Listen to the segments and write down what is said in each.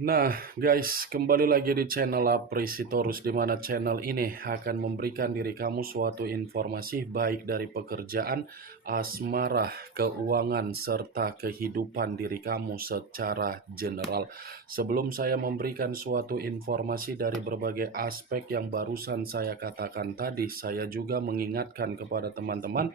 Nah, guys, kembali lagi di channel Apresitorus, di mana channel ini akan memberikan diri kamu suatu informasi baik dari pekerjaan, asmara, keuangan, serta kehidupan diri kamu secara general. Sebelum saya memberikan suatu informasi dari berbagai aspek yang barusan saya katakan tadi, saya juga mengingatkan kepada teman-teman,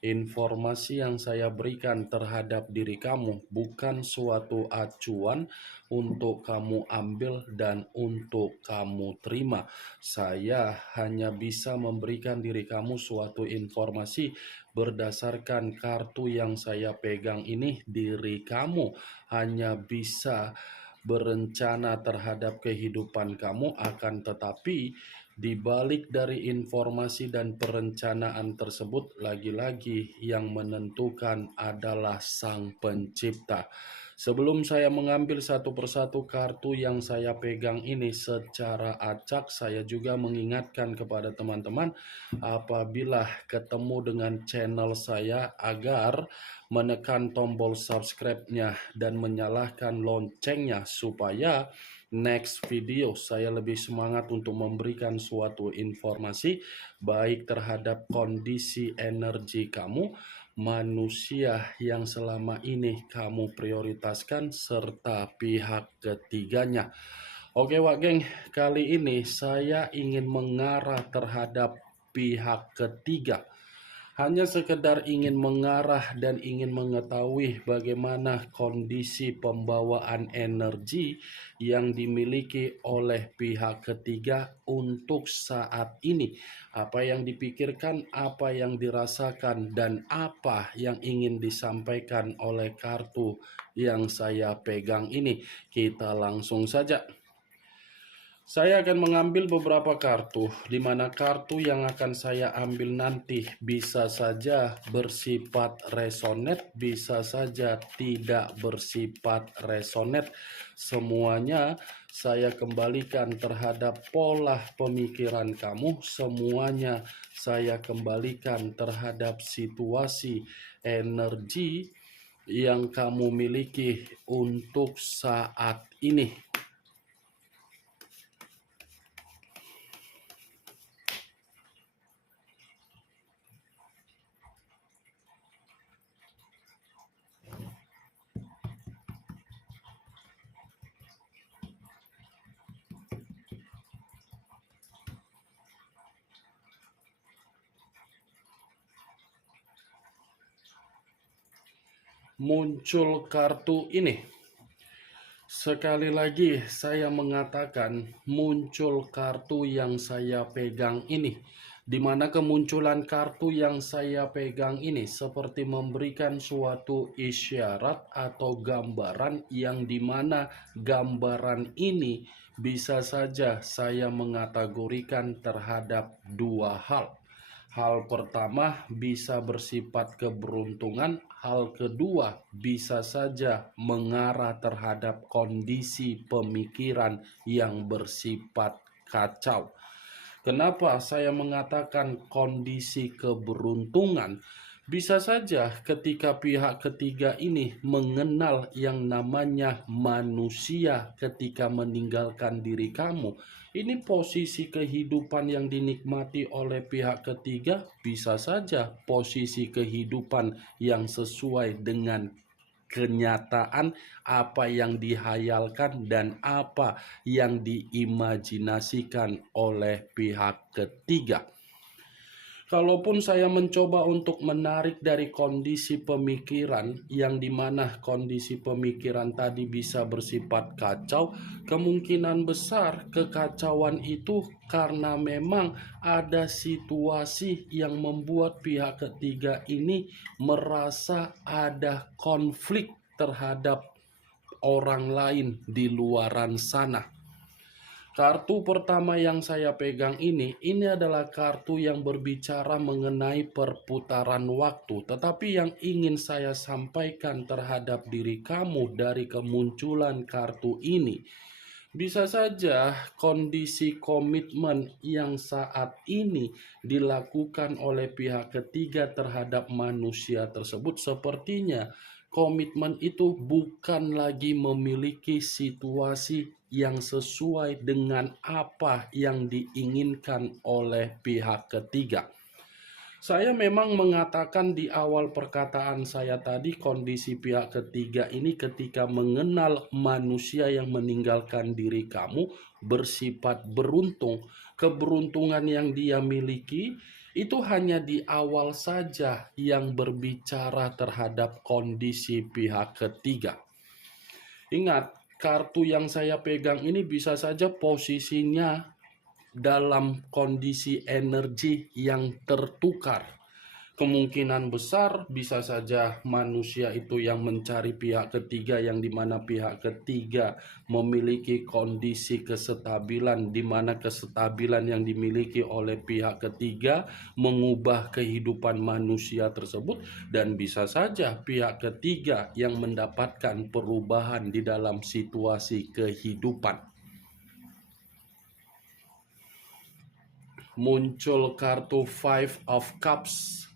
informasi yang saya berikan terhadap diri kamu bukan suatu acuan untuk kamu ambil dan untuk kamu terima. Saya hanya bisa memberikan diri kamu suatu informasi berdasarkan kartu yang saya pegang ini. Diri kamu hanya bisa berencana terhadap kehidupan kamu, akan tetapi di balik dari informasi dan perencanaan tersebut, lagi-lagi yang menentukan adalah Sang Pencipta. Sebelum saya mengambil satu persatu kartu yang saya pegang ini secara acak, saya juga mengingatkan kepada teman-teman apabila ketemu dengan channel saya agar menekan tombol subscribe-nya dan menyalakan loncengnya supaya next video saya lebih semangat untuk memberikan suatu informasi baik terhadap kondisi energi kamu, manusia yang selama ini kamu prioritaskan, serta pihak ketiganya. Oke Wak Geng, kali ini saya ingin mengarah terhadap pihak ketiga. Hanya sekedar ingin mengarah dan ingin mengetahui bagaimana kondisi pembawaan energi yang dimiliki oleh pihak ketiga untuk saat ini. Apa yang dipikirkan, apa yang dirasakan, dan apa yang ingin disampaikan oleh kartu yang saya pegang ini. Kita langsung saja. Saya akan mengambil beberapa kartu, di mana kartu yang akan saya ambil nanti bisa saja bersifat resonate, bisa saja tidak bersifat resonate. Semuanya saya kembalikan terhadap pola pemikiran kamu, semuanya saya kembalikan terhadap situasi energi yang kamu miliki untuk saat ini. Muncul kartu ini. Sekali lagi saya mengatakan muncul kartu yang saya pegang ini, di mana kemunculan kartu yang saya pegang ini seperti memberikan suatu isyarat atau gambaran yang dimana gambaran ini bisa saja saya mengategorikan terhadap dua hal. Hal pertama bisa bersifat keberuntungan, hal kedua bisa saja mengarah terhadap kondisi pemikiran yang bersifat kacau. Kenapa saya mengatakan kondisi keberuntungan? Bisa saja ketika pihak ketiga ini mengenal yang namanya manusia ketika meninggalkan diri kamu. Ini posisi kehidupan yang dinikmati oleh pihak ketiga, bisa saja posisi kehidupan yang sesuai dengan kenyataan, apa yang dihayalkan dan apa yang diimajinasikan oleh pihak ketiga. Kalaupun saya mencoba untuk menarik dari kondisi pemikiran, yang dimana kondisi pemikiran tadi bisa bersifat kacau, kemungkinan besar kekacauan itu karena memang ada situasi yang membuat pihak ketiga ini merasa ada konflik terhadap orang lain di luaran sana. Kartu pertama yang saya pegang ini adalah kartu yang berbicara mengenai perputaran waktu. Tetapi yang ingin saya sampaikan terhadap diri kamu dari kemunculan kartu ini, Bisa saja kondisi komitmen yang saat ini dilakukan oleh pihak ketiga terhadap manusia tersebut sepertinya komitmen itu bukan lagi memiliki situasi yang sesuai dengan apa yang diinginkan oleh pihak ketiga. Saya memang mengatakan di awal perkataan saya tadi kondisi pihak ketiga ini ketika mengenal manusia yang meninggalkan diri kamu bersifat beruntung. Keberuntungan yang dia miliki itu hanya di awal saja yang berbicara terhadap kondisi pihak ketiga. Ingat, kartu yang saya pegang ini bisa saja posisinya dalam kondisi energi yang tertukar. Kemungkinan besar bisa saja manusia itu yang mencari pihak ketiga yang dimana pihak ketiga memiliki kondisi kesestabilan di mana kesestabilan yang dimiliki oleh pihak ketiga mengubah kehidupan manusia tersebut, dan bisa saja pihak ketiga yang mendapatkan perubahan di dalam situasi kehidupan. Muncul kartu Five of Cups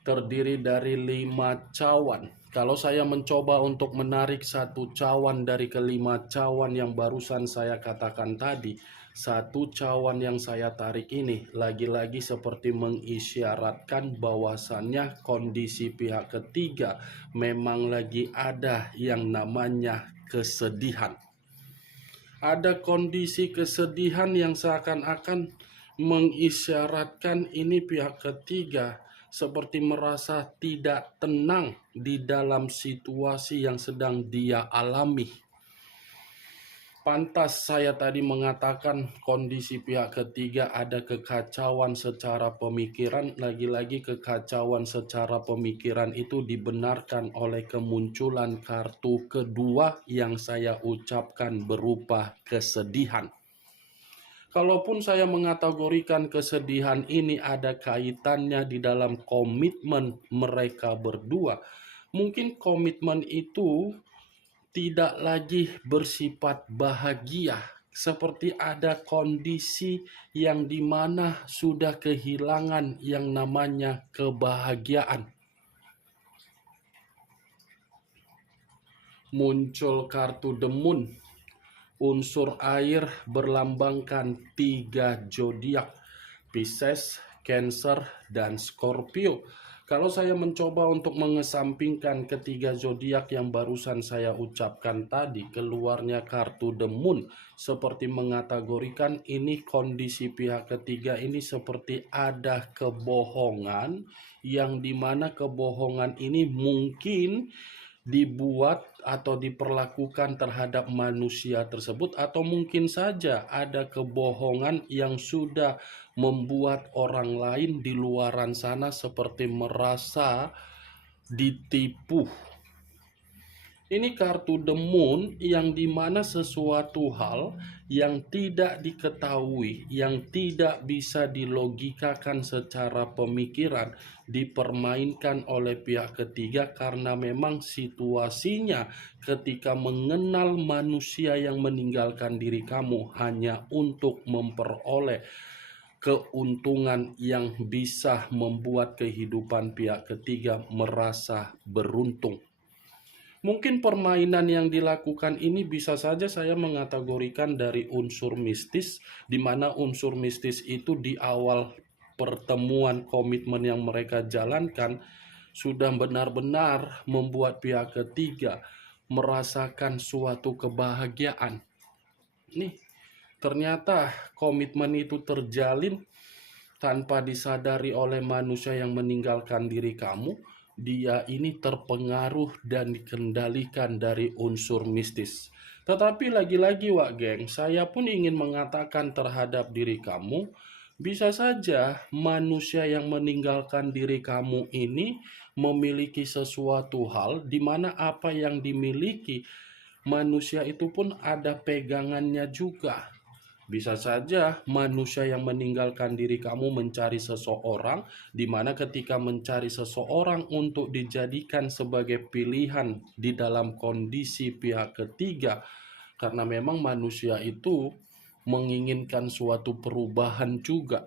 terdiri dari 5 cawan. Kalau saya mencoba untuk menarik satu cawan dari kelima cawan yang barusan saya katakan tadi, satu cawan yang saya tarik ini lagi-lagi seperti mengisyaratkan bahwasannya kondisi pihak ketiga memang lagi ada yang namanya kesedihan. Ada kondisi kesedihan yang seakan-akan mengisyaratkan ini pihak ketiga seperti merasa tidak tenang di dalam situasi yang sedang dia alami. Pantas saya tadi mengatakan kondisi pihak ketiga ada kekacauan secara pemikiran, lagi-lagi kekacauan secara pemikiran itu dibenarkan oleh kemunculan kartu kedua yang saya ucapkan berupa kesedihan. Kalaupun saya mengategorikan kesedihan ini ada kaitannya di dalam komitmen mereka berdua, mungkin komitmen itu tidak lagi bersifat bahagia, seperti ada kondisi yang dimana sudah kehilangan yang namanya kebahagiaan. Muncul kartu The Moon. Unsur air berlambangkan 3 zodiak, Pisces, Cancer, dan Scorpio. Kalau saya mencoba untuk mengesampingkan ketiga zodiak yang barusan saya ucapkan tadi, keluarnya kartu The Moon seperti mengategorikan ini kondisi pihak ketiga ini seperti ada kebohongan yang dimana kebohongan ini mungkin dibuat atau diperlakukan terhadap manusia tersebut, atau mungkin saja ada kebohongan yang sudah membuat orang lain di luaran sana seperti merasa ditipu. Ini kartu The Moon yang dimana sesuatu hal yang tidak diketahui, yang tidak bisa dilogikakan secara pemikiran, dipermainkan oleh pihak ketiga karena memang situasinya ketika mengenal manusia yang meninggalkan diri kamu hanya untuk memperoleh keuntungan yang bisa membuat kehidupan pihak ketiga merasa beruntung. Mungkin permainan yang dilakukan ini bisa saja saya mengategorikan dari unsur mistis, di mana unsur mistis itu di awal pertemuan komitmen yang mereka jalankan sudah benar-benar membuat pihak ketiga merasakan suatu kebahagiaan. Nih, ternyata komitmen itu terjalin tanpa disadari oleh manusia yang meninggalkan diri kamu. Dia ini terpengaruh dan dikendalikan dari unsur mistis. Tetapi lagi-lagi Wak Geng, saya pun ingin mengatakan terhadap diri kamu, bisa saja manusia yang meninggalkan diri kamu ini memiliki sesuatu hal di mana apa yang dimiliki manusia itu pun ada pegangannya juga. Bisa saja manusia yang meninggalkan diri kamu mencari seseorang, di mana ketika mencari seseorang untuk dijadikan sebagai pilihan di dalam kondisi pihak ketiga, karena memang manusia itu menginginkan suatu perubahan juga.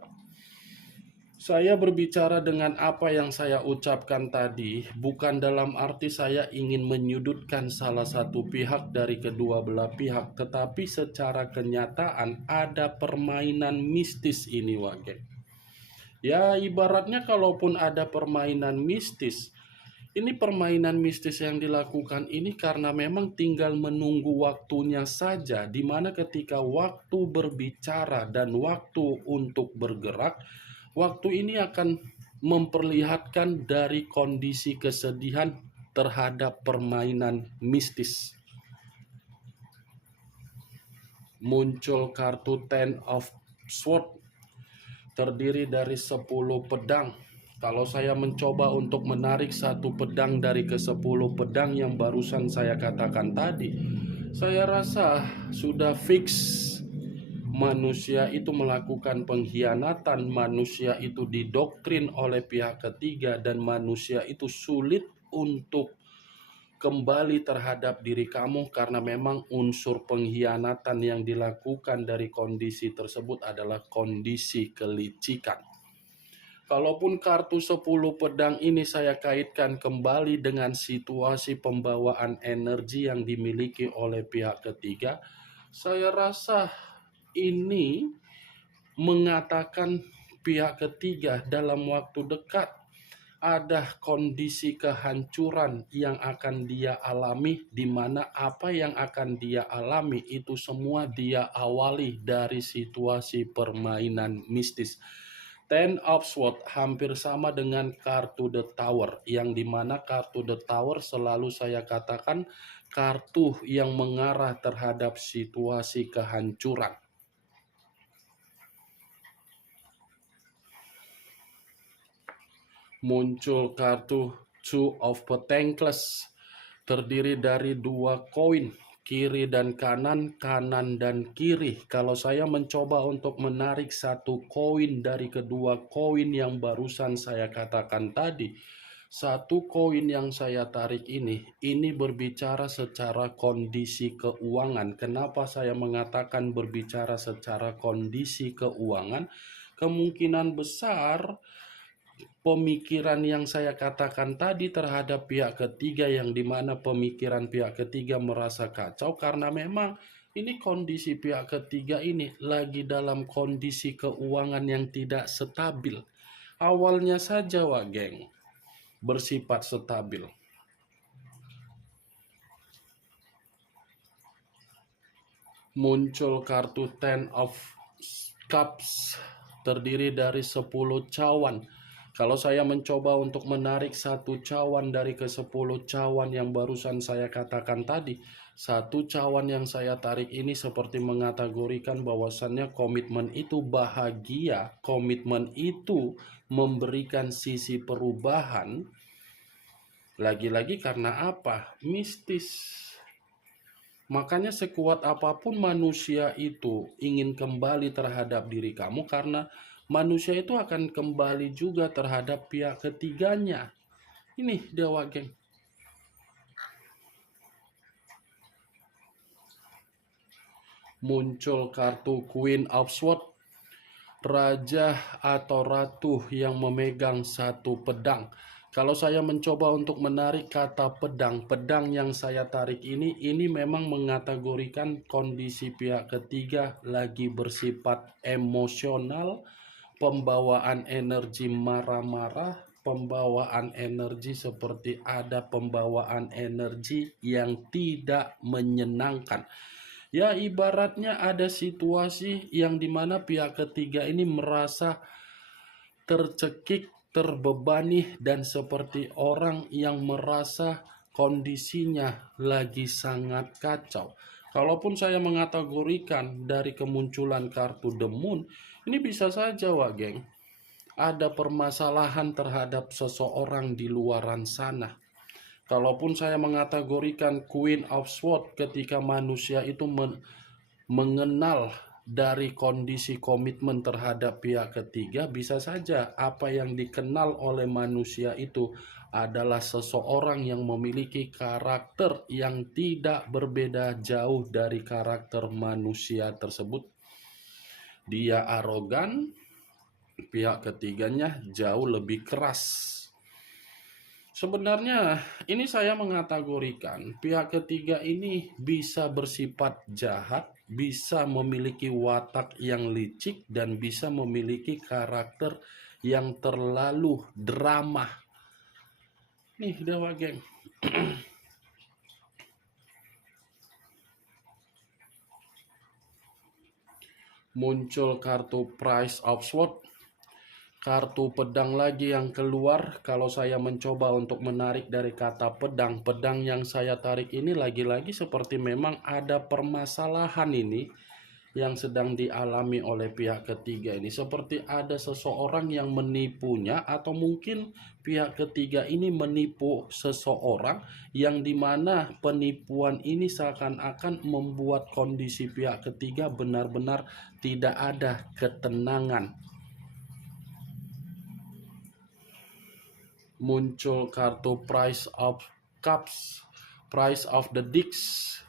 Saya berbicara dengan apa yang saya ucapkan tadi, bukan dalam arti saya ingin menyudutkan salah satu pihak dari kedua belah pihak, tetapi secara kenyataan ada permainan mistis ini, Wage. Ya, ibaratnya kalaupun ada permainan mistis, ini permainan mistis yang dilakukan ini karena memang tinggal menunggu waktunya saja, di mana ketika waktu berbicara dan waktu untuk bergerak, waktu ini akan memperlihatkan dari kondisi kesedihan terhadap permainan mistis. Muncul kartu Ten of Swords, terdiri dari 10 pedang. Kalau saya mencoba untuk menarik satu pedang dari ke-10 pedang yang barusan saya katakan tadi, saya rasa sudah fix manusia itu melakukan pengkhianatan, manusia itu didoktrin oleh pihak ketiga, dan manusia itu sulit untuk kembali terhadap diri kamu karena memang unsur pengkhianatan yang dilakukan dari kondisi tersebut adalah kondisi kelicikan. Kalaupun kartu 10 pedang ini saya kaitkan kembali dengan situasi pembawaan energi yang dimiliki oleh pihak ketiga, saya rasa ini mengatakan pihak ketiga dalam waktu dekat ada kondisi kehancuran yang akan dia alami, di mana apa yang akan dia alami itu semua dia awali dari situasi permainan mistis. Ten of Swords hampir sama dengan kartu The Tower, yang dimana kartu The Tower selalu saya katakan kartu yang mengarah terhadap situasi kehancuran. Muncul kartu Two of Pentacles, terdiri dari 2 koin, kiri dan kanan, kanan dan kiri. Kalau saya mencoba untuk menarik satu koin dari kedua koin yang barusan saya katakan tadi, satu koin yang saya tarik ini berbicara secara kondisi keuangan. Kenapa saya mengatakan berbicara secara kondisi keuangan? Kemungkinan besar pemikiran yang saya katakan tadi terhadap pihak ketiga, yang dimana pemikiran pihak ketiga merasa kacau karena memang ini kondisi pihak ketiga ini lagi dalam kondisi keuangan yang tidak stabil. Awalnya saja, Wak Geng, bersifat stabil. Muncul kartu Ten of Cups, terdiri dari 10 cawan. Kalau saya mencoba untuk menarik satu cawan dari ke-10 cawan yang barusan saya katakan tadi, satu cawan yang saya tarik ini seperti mengategorikan bahwasannya komitmen itu bahagia, komitmen itu memberikan sisi perubahan. Lagi-lagi karena apa? Mistis. Makanya sekuat apapun manusia itu ingin kembali terhadap diri kamu, karena manusia itu akan kembali juga terhadap pihak ketiganya. Ini Dewa Geng. Muncul kartu Queen of Swords, raja atau ratu yang memegang satu pedang. Kalau saya mencoba untuk menarik kata pedang, pedang yang saya tarik ini memang mengategorikan kondisi pihak ketiga lagi bersifat emosional, pembawaan energi marah-marah, pembawaan energi seperti ada pembawaan energi yang tidak menyenangkan. Ya, ibaratnya ada situasi yang dimana pihak ketiga ini merasa tercekik, terbebani, dan seperti orang yang merasa kondisinya lagi sangat kacau. Kalaupun saya mengategorikan dari kemunculan kartu The Moon, ini bisa saja, Wak Geng, ada permasalahan terhadap seseorang di luaran sana. Kalaupun saya mengategorikan Queen of Swords, ketika manusia itu mengenal dari kondisi komitmen terhadap pihak ketiga, bisa saja apa yang dikenal oleh manusia itu adalah seseorang yang memiliki karakter yang tidak berbeda jauh dari karakter manusia tersebut. Dia arogan, pihak ketiganya jauh lebih keras. Sebenarnya ini saya mengategorikan pihak ketiga ini bisa bersifat jahat, bisa memiliki watak yang licik, dan bisa memiliki karakter yang terlalu drama. Nih Dewa Geng, muncul kartu Price of Swords, kartu pedang lagi yang keluar. Kalau saya mencoba untuk menarik dari kata pedang, pedang yang saya tarik ini lagi-lagi seperti memang ada permasalahan ini yang sedang dialami oleh pihak ketiga ini. Seperti ada seseorang yang menipunya, atau mungkin pihak ketiga ini menipu seseorang, yang dimana penipuan ini seakan-akan membuat kondisi pihak ketiga benar-benar tidak ada ketenangan. Muncul kartu Price of Cups, Price of the Dicks.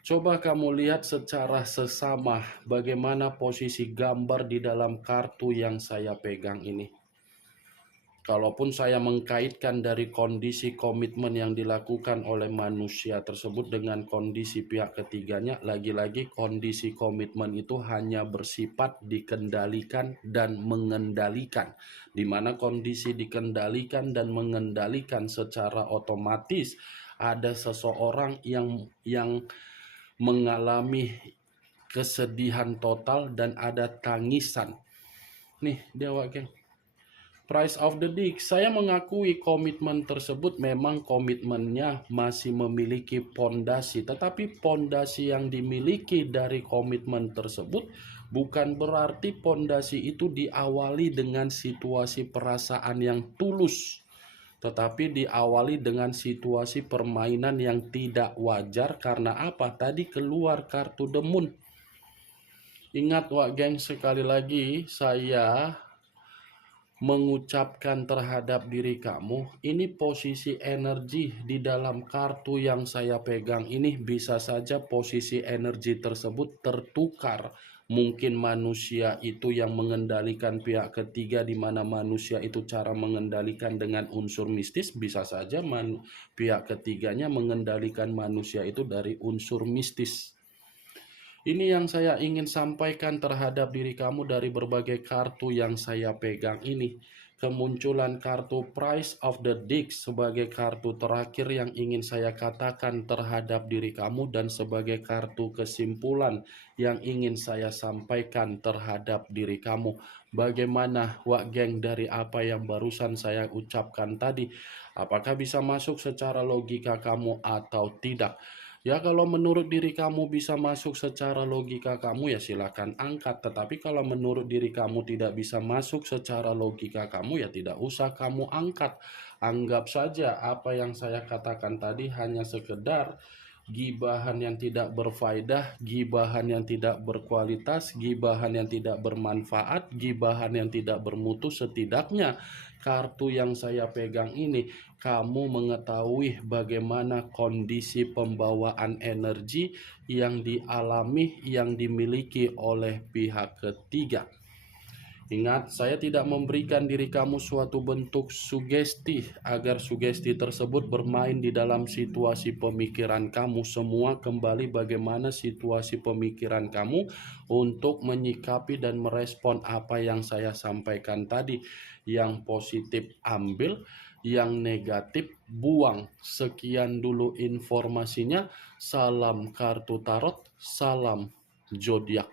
Coba kamu lihat secara sesama bagaimana posisi gambar di dalam kartu yang saya pegang ini. Kalaupun saya mengkaitkan dari kondisi komitmen yang dilakukan oleh manusia tersebut dengan kondisi pihak ketiganya, lagi-lagi kondisi komitmen itu hanya bersifat dikendalikan dan mengendalikan. Di mana kondisi dikendalikan dan mengendalikan secara otomatis ada seseorang yang mengalami kesedihan total dan ada tangisan. Nih Dewa Geng, Price of the Dick, saya mengakui komitmen tersebut memang komitmennya masih memiliki pondasi, tetapi pondasi yang dimiliki dari komitmen tersebut bukan berarti pondasi itu diawali dengan situasi perasaan yang tulus, tetapi diawali dengan situasi permainan yang tidak wajar. Karena apa? Tadi keluar kartu The Moon. Ingat Wak Geng, sekali lagi saya mengucapkan terhadap diri kamu, ini posisi energi di dalam kartu yang saya pegang ini bisa saja posisi energi tersebut tertukar. Mungkin manusia itu yang mengendalikan pihak ketiga, di mana manusia itu cara mengendalikan dengan unsur mistis. Bisa saja pihak ketiganya mengendalikan manusia itu dari unsur mistis. Ini yang saya ingin sampaikan terhadap diri kamu dari berbagai kartu yang saya pegang ini. Kemunculan kartu Price of the Dick sebagai kartu terakhir yang ingin saya katakan terhadap diri kamu, dan sebagai kartu kesimpulan yang ingin saya sampaikan terhadap diri kamu. Bagaimana Wak Geng dari apa yang barusan saya ucapkan tadi? Apakah bisa masuk secara logika kamu atau tidak? Ya, kalau menurut diri kamu bisa masuk secara logika kamu, ya silakan angkat. Tetapi kalau menurut diri kamu tidak bisa masuk secara logika kamu, ya tidak usah kamu angkat. Anggap saja apa yang saya katakan tadi hanya sekedar gibahan yang tidak berfaedah, gibahan yang tidak berkualitas, gibahan yang tidak bermanfaat, gibahan yang tidak bermutu. Setidaknya kartu yang saya pegang ini, kamu mengetahui bagaimana kondisi pembawaan energi yang dialami, yang dimiliki oleh pihak ketiga. Ingat, saya tidak memberikan diri kamu suatu bentuk sugesti agar sugesti tersebut bermain di dalam situasi pemikiran kamu. Semua kembali bagaimana situasi pemikiran kamu untuk menyikapi dan merespon apa yang saya sampaikan tadi. Yang positif ambil, yang negatif buang. Sekian dulu informasinya. Salam kartu tarot, salam zodiak.